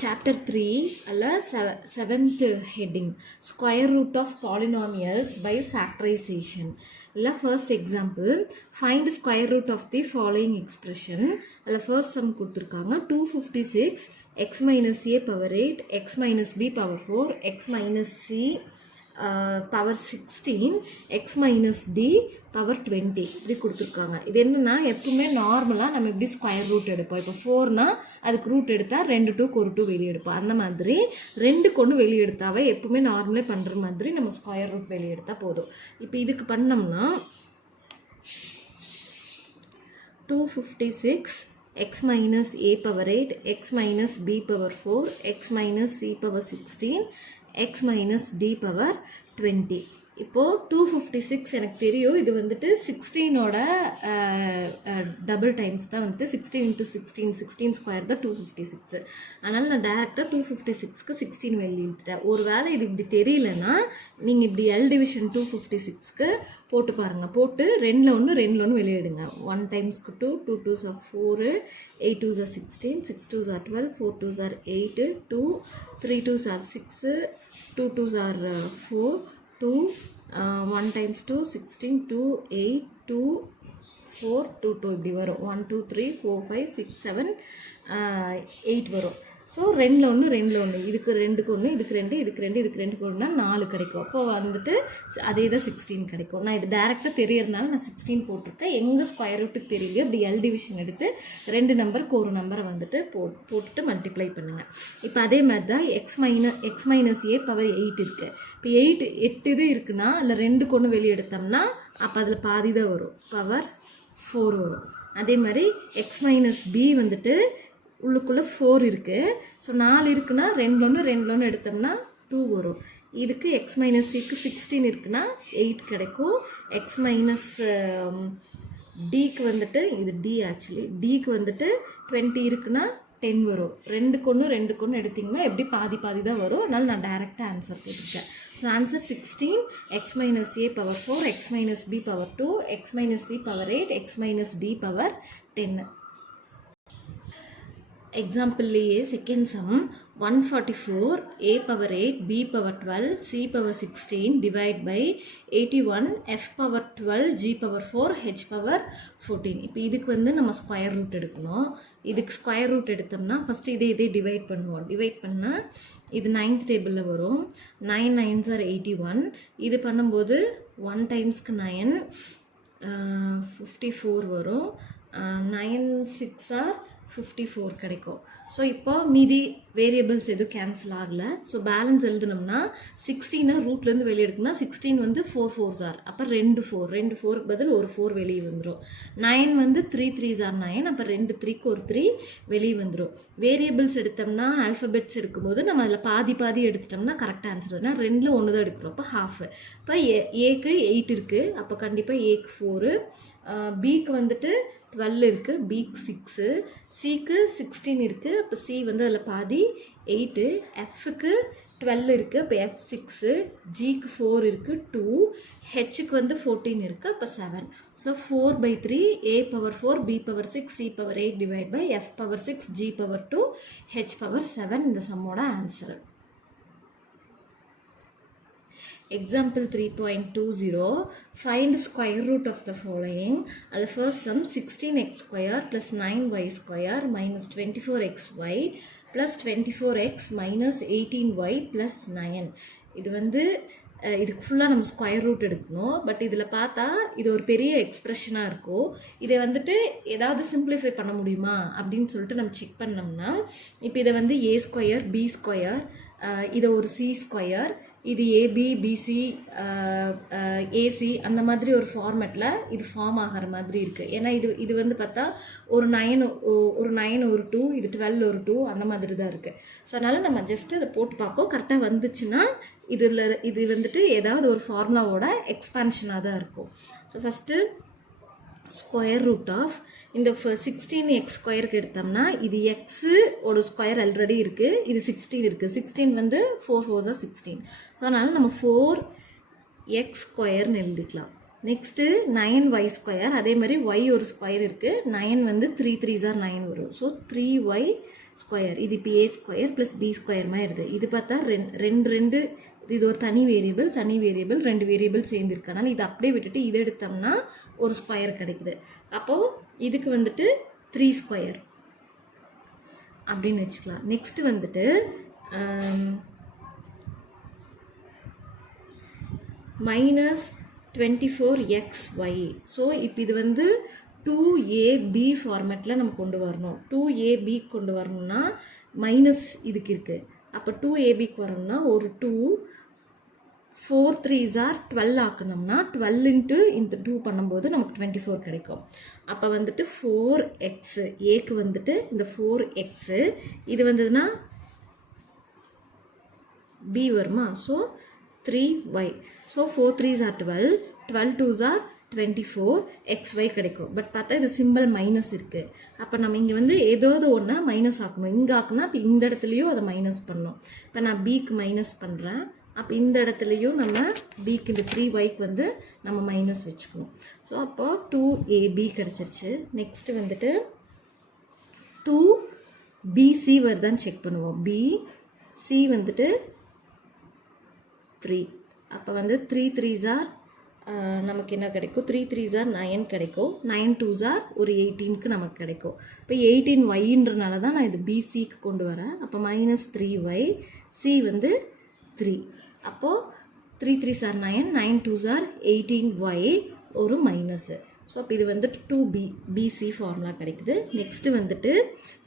Chapter 3 7th heading Square root of polynomials by factorization. First example, find square root of the following expression. First sum கொடுத்திருக்காங்க 256 x minus a power 8 x minus b power 4 x minus c power 16 x minus d power 20 இப்படி கொடுத்துருக்காங்க. இது என்னன்னா எப்பவுமே நார்மலாக நம்ம எப்படி square root எடுப்போம். இப்போ 4னா அதுக்கு ரூட் எடுத்தால் 2 2க்கு ஒரு 2 வெளியே எடுப்போம். அந்த மாதிரி 2க்கு ஒன்று வெளியே எடுத்தாவே எப்பவுமே நார்மலே பண்ணுற மாதிரி நம்ம ஸ்கொயர் ரூட் வெளியே எடுத்தால் போதும். இப்போ இதுக்கு பண்ணோம்னா 256 x minus a power 8 x minus b power 4 x minus c power 16 x minus d power 20. இப்போ 256 எனக்கு தெரியும். இது வந்துட்டு 16ஓட டபுள் டைம்ஸ் தான் வந்துட்டு 16 into 16 ஸ்கொயர் தான் 256. அதனால் நான் டேரெக்டாக 256க்கு 16 வெளியே எழுதிட்டேன். ஒரு வேளை இது இப்படி தெரியலன்னா நீங்கள் இப்படி எல் டிவிஷன் 256க்கு போட்டு பாருங்கள். போட்டு 2ல் ஒன்று வெளியே எடுங்க. 1 டைம்ஸ்க்கு 2 2 2s are 4 8 2s are 16 6 2s are 12 4 2s are 8 2 3 2s are 6 2 2s are 4 2 1 times 2 16 2 8 2 4 2 2 இப்படி வரும். 1 2 3 4 5 6 7 8 வரும். ஸோ 2ல் ஒன்று இதுக்கு 2க்கு 1 இதுக்கு 2 இதுக்கு 2 இதுக்கு 2க்கு 1னா 4 கிடைக்கும். அப்போ வந்துட்டு அதே தான் 16 கிடைக்கும். நான் இது டேரெக்டாக தெரியறதுனால நான் 16 போட்டிருக்கேன். எங்கள் ஸ்கொயர் ரூட்டுக்கு தெரியலையோ அப்படி எல் டிவிஷன் எடுத்து 2 நம்பருக்கு ஒரு நம்பரை வந்துட்டு போட்டுட்டு மல்டிப்ளை பண்ணுங்கள். இப்போ அதே மாதிரி தான் எக்ஸ் மைனஸ் ஏ பவர் 8 இருக்குது. இப்போ 8 இது இருக்குன்னா அதில் 2க்கு 1 வெளியே எடுத்தோம்னா அப்போ அதில் பாதி தான் வரும், பவர் 4 வரும். அதே மாதிரி எக்ஸ் மைனஸ் பி வந்துட்டு உள்ளுக்குள்ளே 4 இருக்குது. ஸோ 4 இருக்குன்னா 2ல் ஒன்று எடுத்தோம்னா 2 வரும். இதுக்கு எக்ஸ் மைனஸ் சிக்கு 16 இருக்குன்னா 8 கிடைக்கும். எக்ஸ் மைனஸ் டிக்கு வந்துட்டு இது டி ஆக்சுவலி டிக்கு வந்துட்டு 20 இருக்குன்னா 10 வரும். 2க்கு 1 எடுத்திங்கன்னா எப்படி பாதி தான் வரும். அதனால் நான் டைரெக்டாக ஆன்சர் போட்டிருக்கேன். So answer 16 x minus a power 4 x minus b power 2 x minus c power 8 x minus d power 10. Example A, second sum 144 a power 8 b power 12 c power 16 divide by 81 f power 12 g power 4 h power 14. இப்போ இதுக்கு வந்து நம்ம square root எடுக்கணும். இதுக்கு square root எடுத்தோம்னா first இதே divide பண்ணுவோம். Divide பண்ணால் இது 9th டேபிளில் வரும். 9 9s are 81. இது பண்ணும்போது 1 டைம்ஸ்க்கு 9 54 வரும். 9 6 are 54 கிடைக்கும். ஸோ இப்போ மீதி வேரியபிள்ஸ் எதுவும் கேன்சல் ஆகலை. ஸோ பேலன்ஸ் எழுதுனோம்னா 16 ரூட்லேருந்து வெளியே எடுக்கணும்னா 16 வந்து 4 4s are அப்போ 2 4க்கு பதில் ஒரு 4 வெளியே வந்துடும். 9 வந்து 3 3s are 9 அப்போ 2 3க்கு ஒரு 3 வெளியே வந்துடும். வேரியபிள்ஸ் எடுத்தோம்னா ஆல்ஃபபெட்ஸ் எடுக்கும்போது நம்ம அதில் பாதி எடுத்துட்டோம்னா கரெக்டாக ஆன்சர் வரும். 2ல் 1 தான் எடுக்கிறோம். அப்போ ஹாஃப். இப்போ ஏக்கு 8 இருக்குது. அப்போ கண்டிப்பாக ஏக்கு 4, பிக்கு வந்துட்டு 12 இருக்குது, பிக்கு 6, சிக்கு 16 இருக்குது. அப்போ சி வந்து அதில் பாதி 8, எஃப்க்கு 12 இருக்குது. அப்போ எஃப் 6, ஜிக்கு 4 இருக்குது 2, ஹெச்சுக்கு வந்து 14 இருக்குது. அப்போ 7. So 4/3 a power 4 b power 6 c power 8 divide by f power 6 g power 2 h power 7 இந்த சம்மோட answer. Example 3.20 find square root of the following. First sum 16x square plus 9y square minus 24xy plus 24x minus 18y plus 9. இது வந்து இதுக்கு ஃபுல்லாக நம்ம square root எடுக்கணும். But இதில் பார்த்தா இது ஒரு பெரிய எக்ஸ்ப்ரெஷனாக இருக்கும். இதை வந்துட்டு ஏதாவது சிம்பிளிஃபை பண்ண முடியுமா அப்படின்னு சொல்லிட்டு நம்ம செக் பண்ணோம்னா இப்போ இதை வந்து ஏ ஸ்கொயர் பி ஸ்கொயர், இதை ஒரு சி ஸ்கொயர், இது ஏபி பிசி ஏசி அந்த மாதிரி ஒரு ஃபார்மேட்டில் இது ஃபார்ம் ஆகிற மாதிரி இருக்குது. ஏன்னா இது வந்து பார்த்தா ஒரு 9 ஒரு 2, இது 12 ஒரு 2 அந்த மாதிரி தான் இருக்குது. ஸோ அதனால் நம்ம ஜஸ்ட்டு அதை போட்டு பார்ப்போம். கரெக்டாக வந்துச்சுன்னா இது வந்துட்டு ஏதாவது ஒரு ஃபார்முலாவோட எக்ஸ்பான்ஷனாக தான் இருக்கும். So first square root of இந்த 16x ஸ்கொயருக்கு எடுத்தோம்னா இது எக்ஸு ஒரு ஸ்கொயர் ஆல்ரெடி இருக்குது, இது 16 இருக்குது. 16 வந்து 4 4s are 16. ஸோ அதனால் நம்ம 4x ஸ்கொயர்னு எழுதிக்கலாம். நெக்ஸ்ட்டு 9y ஸ்கொயர், அதே மாதிரி y ஒரு ஸ்கொயர் இருக்குது. 9 வந்து 3 3s are 9 வரும். So 3y square. இது இப்போ ஏ ஸ்கொயர் ப்ளஸ் பி ஸ்கொயர் மாதிரி இது பார்த்தா ரெண்டு இது ஒரு தனி வேரியபிள் 2 வேரியபிள் சேர்ந்துருக்கனால இது அப்படியே விட்டுட்டு இதை எடுத்தோம்னா ஒரு ஸ்கொயர் கிடைக்குது. அப்போது இதுக்கு வந்துட்டு 3 ஸ்கொயர் அப்படின்னு வச்சுக்கலாம். நெக்ஸ்ட் வந்துட்டு -24xy. ஸோ இப்போ இது வந்து 2ab ஃபார்மேட்டில் நம்ம கொண்டு வரணும். 2ab கொண்டு வரணும்னா மைனஸ் இதுக்கு இருக்குது. அப்போ 2abக்கு வரணும்னா ஒரு 2 4 3s are 12 ஆக்கணும்னா 12 into 2 பண்ணும்போது நமக்கு 24 கிடைக்கும். அப்போ வந்துட்டு 4x ஏக்கு வந்துட்டு இந்த 4x இது வந்ததுன்னா b வருமா. So 3y. So 4 3s are 12 12 2s are 24 xy கிடைக்கும். பட் பார்த்தா இது சிம்பிள் மைனஸ் இருக்குது. அப்போ நம்ம இங்கே வந்து ஏதாவது ஒன்று மைனஸ் ஆக்கணும். இங்கே ஆக்குனா இப்போ இந்த இடத்துலையும் அதை மைனஸ் பண்ணணும். இப்போ நான் பிக்கு மைனஸ் பண்ணுறேன். அப்போ இந்த இடத்துலையும் நம்ம பிக்கு இந்த 3yக்கு வந்து நம்ம மைனஸ் வச்சுக்கணும். ஸோ அப்போ 2ab கிடச்சிருச்சு. நெக்ஸ்ட்டு வந்துட்டு 2bc வருதான்னு செக் பண்ணுவோம். bc வந்துட்டு 3. அப்போ வந்து 3 3s are நமக்கு என்ன கிடைக்கும், 3 3s are 9 கிடைக்கும். 9 2s are ஒரு 18க்கு நமக்கு கிடைக்கும். இப்போ 18yன்றனால தான் நான் இது பிசிக்கு கொண்டு வரேன். அப்போ -3y, c வந்து 3. அப்போது 3 3s are 9 9 2s are 18y ஒரு மைனஸ். ஸோ அப்போ இது வந்துட்டு 2bc ஃபார்முலா கிடைக்குது. நெக்ஸ்ட்டு வந்துட்டு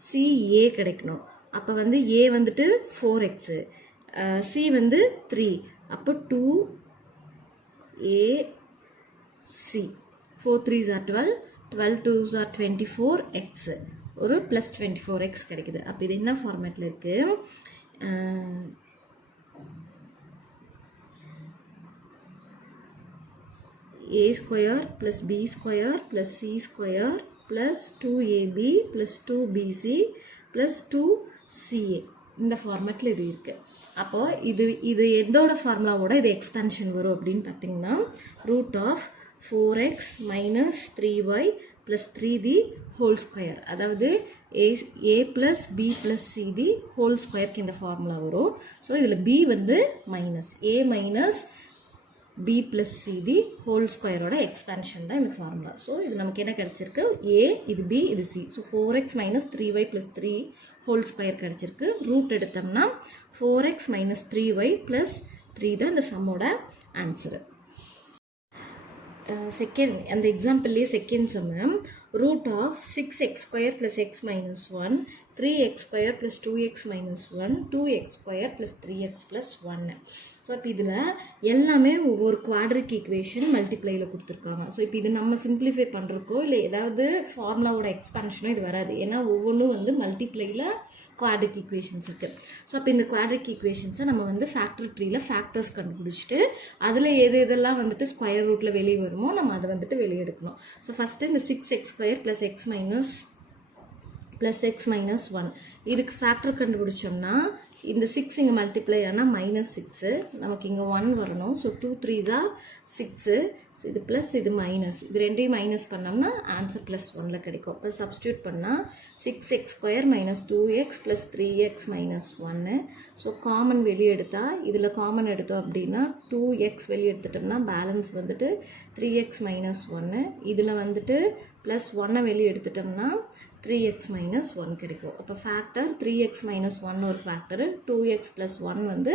ca கிடைக்கணும். அப்போ வந்து a வந்துட்டு 4x, c வந்து 3. அப்போ 2ac 4 3s are 12 12 2s are 24x ஒரு ப்ளஸ் 24x கிடைக்குது. அப்போ இது என்ன ஃபார்மேட்டில் இருக்குது, a square plus b square plus c square plus 2ab plus 2bc plus 2ca இந்த ஃபார்மேட்டில் இது இருக்குது. அப்போது இது எதோட ஃபார்முலாவோட இது எக்ஸ்பென்ஷன் வரும் அப்படின்னு பார்த்தீங்கன்னா √4x - 3y + 3d whole square. அதாவது a + b + cd ஹோல் ஸ்கொயருக்கு இந்த ஃபார்முலா வரும். ஸோ இதில் b வந்து minus a - b + cd whole ஸ்கொயரோட எக்ஸ்பென்ஷன் தான் இந்த ஃபார்முலா. ஸோ இது நமக்கு என்ன கிடச்சிருக்கு, a இது b இது c. So 4x - 3y + 3 whole square கிடச்சிருக்கு. ரூட் எடுத்தோம்னா 4x - 3y + 3 தான் இந்த சம்மோட ஆன்சரு. செகண்ட் அந்த எக்ஸாம்பிள்லேயே செகண்ட் சம்மு √6x² + x - 1 3x² + 2x - 1 2x² + 3x + 1. So இப்போ இதில் எல்லாமே ஒவ்வொரு குவாட்ரிக் ஈக்குவேஷன் மல்டிப்ளையில் கொடுத்துருக்காங்க. ஸோ இப்போ இது நம்ம சிம்பிளிஃபை பண்ணுறக்கோ இல்லை ஏதாவது ஃபார்முலாவோட எக்ஸ்பென்ஷனோ இது வராது. ஏன்னா ஒவ்வொன்றும் வந்து மல்டிப்ளையில் குவாட்ரிக் ஈக்குவேஷன்ஸ் இருக்குது. ஸோ அப்போ இந்த குவாட்ரிக் ஈக்குவேஷன்ஸை நம்ம வந்து ஃபேக்டர் ட்ரீயில் ஃபேக்டர்ஸ் கண்டுபிடிச்சிட்டு அதில் எதெல்லாம் வந்துட்டு ஸ்கொயர் ரூட்டில் வெளியே வருமோ நம்ம அதை வந்துட்டு வெளியே எடுக்கணும். ஸோ ஃபஸ்ட்டு இந்த 6x² + x - 1 இதுக்கு ஃபேக்டர் கண்டுபிடிச்சோம்னா இந்த 6 இங்கே மல்டிப்ளை ஆனால் -6 நமக்கு இங்கே 1 வரணும். So 2 3s are 6. ஸோ இது ப்ளஸ் இது மைனஸ், இது ரெண்டையும் மைனஸ் பண்ணோம்னா ஆன்சர் +1ல் கிடைக்கும். இப்போ சப்ஸ்டியூட் பண்ணால் 6x² - 2x + 3x - 1. So common வெளியே எடுத்தால் இதில் காமன் எடுத்தோம் அப்படின்னா 2x வெளியே எடுத்துட்டோம்னா பேலன்ஸ் வந்துட்டு 3x - 1. இதில் வந்துட்டு +1 வெளியே எடுத்துட்டோம்னா 3x - 1 கிடைக்கும். அப்போ ஃபேக்டர் 3x - 1 ஒரு ஃபேக்டரு, 2x + 1 வந்து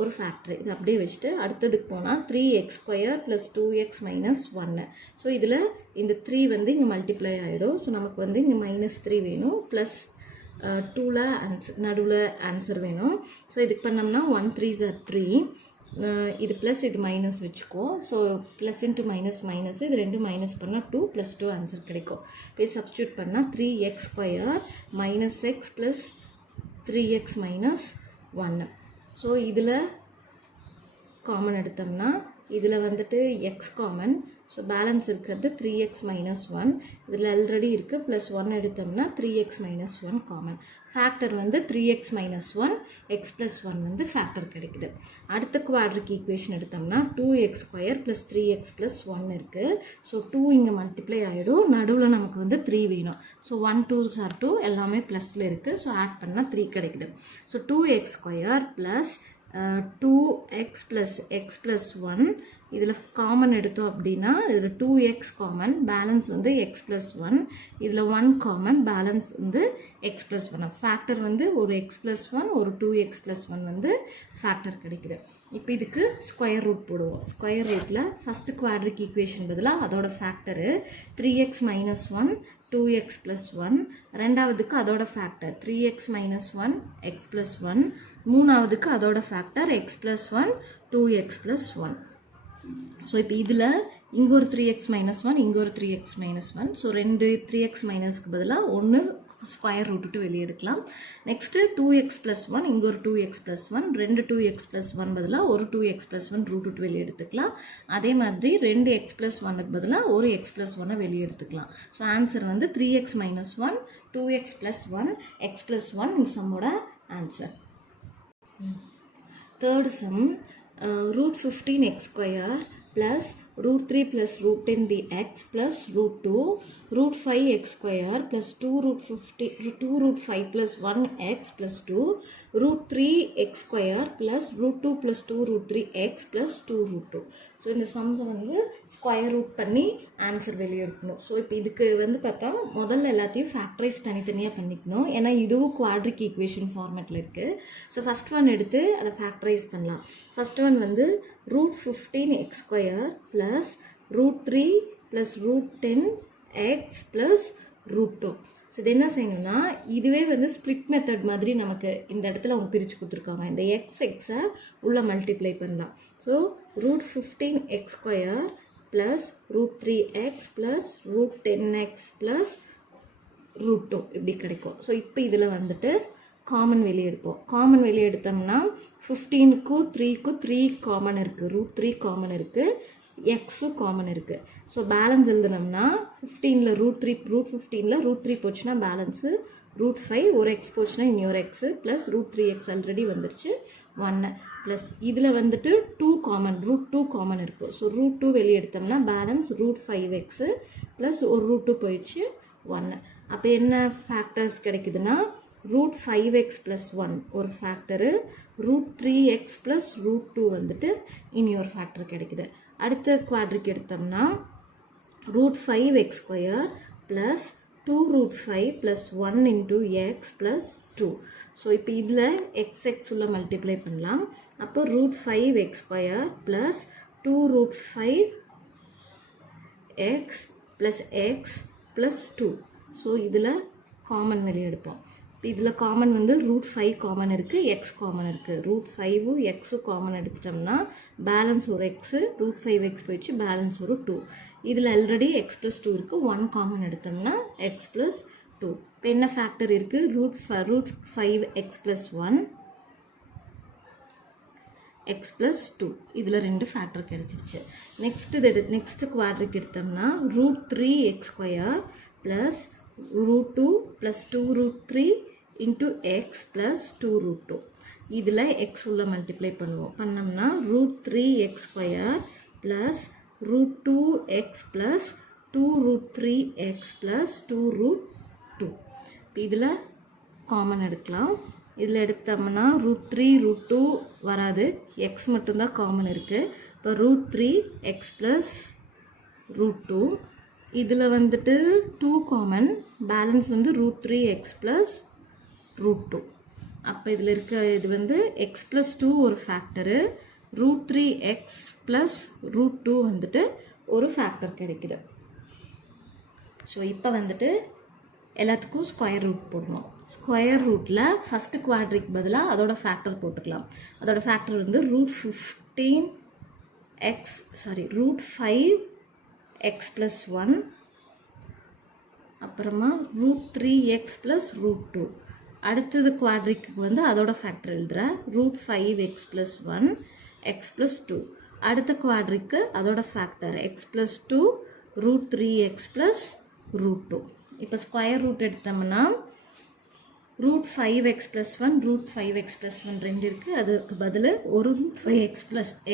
ஒரு ஃபேக்டர். இது அப்படியே வச்சுட்டு அடுத்ததுக்கு போனால் 3x² + 2x - 1. ஸோ இதில் இந்த 3 வந்து இங்கே மல்டிப்ளை ஆகிடும். ஸோ நமக்கு வந்து இங்கே -3 வேணும், ப்ளஸ் 2ல் நடுவில் ஆன்சர் வேணும். ஸோ இதுக்கு பண்ணோம்னா 1 3s are 3. இது ப்ளஸ் இது மைனஸ் வச்சுக்கோ. So plus into minus minus இது ரெண்டும் மைனஸ் பண்ணால் 2 + 2 ஆன்சர் கிடைக்கும். இப்போ சப்ஸ்டியூட் பண்ணால் 3x² - x + 3x - 1. ஸோ இதில் காமன் எடுத்தோம்னா இதில் வந்துட்டு x காமன். ஸோ பேலன்ஸ் இருக்கிறது 3x மைனஸ் 1. இதில் ஆல்ரெடி இருக்குது ப்ளஸ் 1 எடுத்தோம்னா 3x மைனஸ் 1 காமன். ஃபேக்டர் வந்து 3x மைனஸ் 1 எக்ஸ் ப்ளஸ் 1 வந்து ஃபேக்டர் கிடைக்குது. அடுத்த குவாட்ரிக் ஈக்குவேஷன் எடுத்தோம்னா 2x square plus 3x plus 1 இருக்குது. ஸோ 2 இங்கே மல்டிப்ளை ஆகிடும், நடுவில் நமக்கு வந்து 3 வேணும். ஸோ 1 2s are 2 எல்லாமே ப்ளஸில் இருக்குது. ஸோ ஆட் பண்ணால் 3 கிடைக்குது. So 2x square plus 2x plus x plus 1 இதில் காமன் எடுத்தோம் அப்படின்னா இதில் 2x காமன், பேலன்ஸ் வந்து x plus 1, இதில் 1 காமன், பேலன்ஸ் வந்து x plus 1. ஃபேக்டர் வந்து ஒரு x plus 1 ஒரு 2x plus 1 வந்து ஃபேக்டர் கிடைக்குது. இப்போ இதுக்கு ஸ்கொயர் ரூட் போடுவோம். ஸ்கொயர் ரூட்டில் ஃபஸ்ட்டு குவாட்ரிக் ஈக்குவேஷன் பதிலாக அதோட factor 3x minus 1 2x plus 1, ரெண்டாவதுக்கு அதோட factor 3x minus 1 x plus 1, மூணாவதுக்கு அதோட factor x plus 1 2x plus 1. So இப்போ இதில் இங்கே ஒரு 3x minus 1 இங்கே ஒரு 3x minus 1. ஸோ ரெண்டு 3x மைனஸ்க்கு பதிலாக ஒன்று ஸ்கொயர் ரூட் விட்டு வெளியே எடுக்கலாம். நெக்ஸ்ட்டு 2x plus 1 இங்கே ஒரு 2x plus 1, ரெண்டு 2x plus 1 பதிலாக ஒரு 2x plus 1 ரூட் விட்டு வெளியே எடுத்துக்கலாம். அதே மாதிரி ரெண்டு x plus 1க்கு பதிலாக ஒரு x plus 1 வெளியே எடுத்துக்கலாம். ஸோ ஆன்சர் வந்து 3x minus 1 2x plus 1 x plus 1 இந்த சம்மோட answer. Third sum root 15x square plus root 3 plus root 10 the x plus root 2 root 5x square plus 2 root 5 plus 1x plus 2 root 3x square plus root 2 plus 2 root 3x plus 2 root 2. So இந்த சம்ஸை வந்து square root பண்ணி answer வெளியே எடுக்கணும். So இப்போ இதுக்கு வந்து பார்த்தா முதல்ல எல்லாத்தையும் ஃபேக்டரைஸ் தனித்தனியாக பண்ணிக்கணும், ஏன்னா இதுவும் குவாட்ரிக் ஈக்குவேஷன் ஃபார்மேட்டில் இருக்குது. ஸோ ஃபஸ்ட் ஒன் எடுத்து அதை ஃபேக்டரைஸ் பண்ணலாம். ஃபஸ்ட் ஒன் வந்து root 15x square plus root 3 plus root 10x plus root 2. So இது என்ன செய்யணும்னா இதுவே வந்து ஸ்ப்ளிட் மெத்தட் மாதிரி நமக்கு இந்த இடத்துல அவங்க பிரித்து கொடுத்துருக்காங்க. இந்த எக்ஸை உள்ள மல்டிப்ளை பண்ணலாம். So root 15x square plus root 3x plus root 10x plus root 2 இப்படி கிடைக்கும். ஸோ இப்போ இதில் வந்துட்டு காமன் வெளியே எடுப்போம். காமன் வெளியே எடுத்தோம்னா 15க்கும் 3க்கும் 3 காமன் இருக்குது, ரூட் 3 காமன் இருக்குது, எக்ஸும் காமன் இருக்குது. ஸோ பேலன்ஸ் எழுதுனோம்னா 15ல் ரூட் 15ல் ரூட் 3 போச்சுன்னா பேலன்ஸு ரூட் 5, ஒரு எக்ஸ் போச்சுன்னா இன்னொரு x plus root 3x already வந்துருச்சு 1 ப்ளஸ் இதில் வந்துட்டு 2 காமன், ரூட் 2 காமன் இருக்குது. ஸோ ரூட் 2 வெளியே எடுத்தோம்னா பேலன்ஸ் ரூட் 5x ப்ளஸ் ஒரு ரூட் 2 போயிடுச்சு 1. அப்போ என்ன ஃபேக்டர்ஸ் கிடைக்குதுன்னா root 5x plus 1 ஒரு factor, root 3x plus root 2 வந்துட்டு இனி ஒரு ஃபேக்டர் கிடைக்குது. அடுத்த குவாட்ரிக் எடுத்தோம்னா root 5x square plus 2 root 5 plus 1 into x plus 2. So இப்போ இதில் xx உள்ள மல்டிப்ளை பண்ணலாம். அப்போ root 5x square plus 2 root 5x plus x plus 2. So இதில் காமன் வெளியே எடுப்போம். இதில் காமன் வந்து ரூட் 5 காமன் இருக்குது, எக்ஸ் காமன் இருக்குது. ரூட் 5ம் எக்ஸும் காமன் எடுத்துட்டோம்னா பேலன்ஸ் ஒரு எக்ஸு, ரூட் 5x போயிடுச்சு, பேலன்ஸ் ஒரு 2. இதில் ஆல்ரெடி எக்ஸ் ப்ளஸ் 2 இருக்குது, 1 காமன் எடுத்தோம்னா எக்ஸ் ப்ளஸ் 2. இப்போ என்ன ஃபேக்டர் இருக்குது? Root 5x plus 1 x plus 2. இதில் ரெண்டு ஃபேக்டர் கிடச்சிருச்சு. நெக்ஸ்ட்டு குவாட்ரிக் எடுத்தோம்னா root 3x square plus root 2 plus 2 root 3 into x plus 2 root 2. இதில் x உள்ள மல்டிப்ளை பண்ணுவோம். பண்ணோம்னா root 3x square plus root 2x plus 2 root 3x plus 2 root 2. இப்போ இதில் காமன் எடுக்கலாம். இதில் எடுத்தோம்னா root 3 root 2 வராது, x மட்டும்தான் காமன் இருக்குது. இப்போ root 3x plus root 2. இதில் வந்துட்டு 2 காமன், பேலன்ஸ் வந்து root 3x plus root 2. அப்போ இதில் இருக்க இது வந்து x plus 2 ஒரு factor, root 3x plus root 2 வந்துட்டு ஒரு ஃபேக்டர் கிடைக்குது. ஸோ இப்போ வந்துட்டு எல்லாத்துக்கும் ஸ்கொயர் ரூட் போடணும். ஸ்கொயர் ரூட்டில் ஃபஸ்ட்டு குவாட்ரிக் பதிலாக அதோட ஃபேக்டர் போட்டுக்கலாம். அதோட ஃபேக்டர் வந்து root 5x plus 1, அப்புறமா root 3x plus root 2. அடுத்தது குவாட்ரிக்கு வந்து அதோட ஃபேக்டர் எழுதுகிறேன். root 5x plus 1 x plus 2. அடுத்த குவாட்ரிக்கு அதோட factor x plus two root three x plus root two. இப்போ ஸ்கொயர் ரூட் எடுத்தோம்னா root five x plus one root five x plus one ரெண்டு இருக்குது. அதுக்கு பதில் ஒரு root five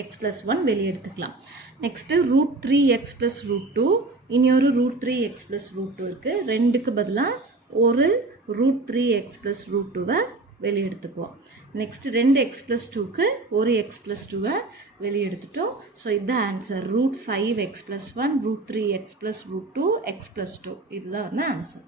x plus one வெளியே எடுத்துக்கலாம். Next root three x plus root two, இன்னொரு root three x plus root two இருக்குது. ரெண்டுக்கு பதிலாக ஒரு root three x plus root டூவை வெளியே எடுத்துக்குவோம். நெக்ஸ்ட்டு ரெண்டு எக்ஸ் ப்ளஸ் டூக்கு ஒரு எக்ஸ் ப்ளஸ் டூவை வெளியே எடுத்துட்டோம். ஸோ இதுதான் answer. Root five x plus one root three x plus root two x plus two இதுதான் வந்து ஆன்சர்.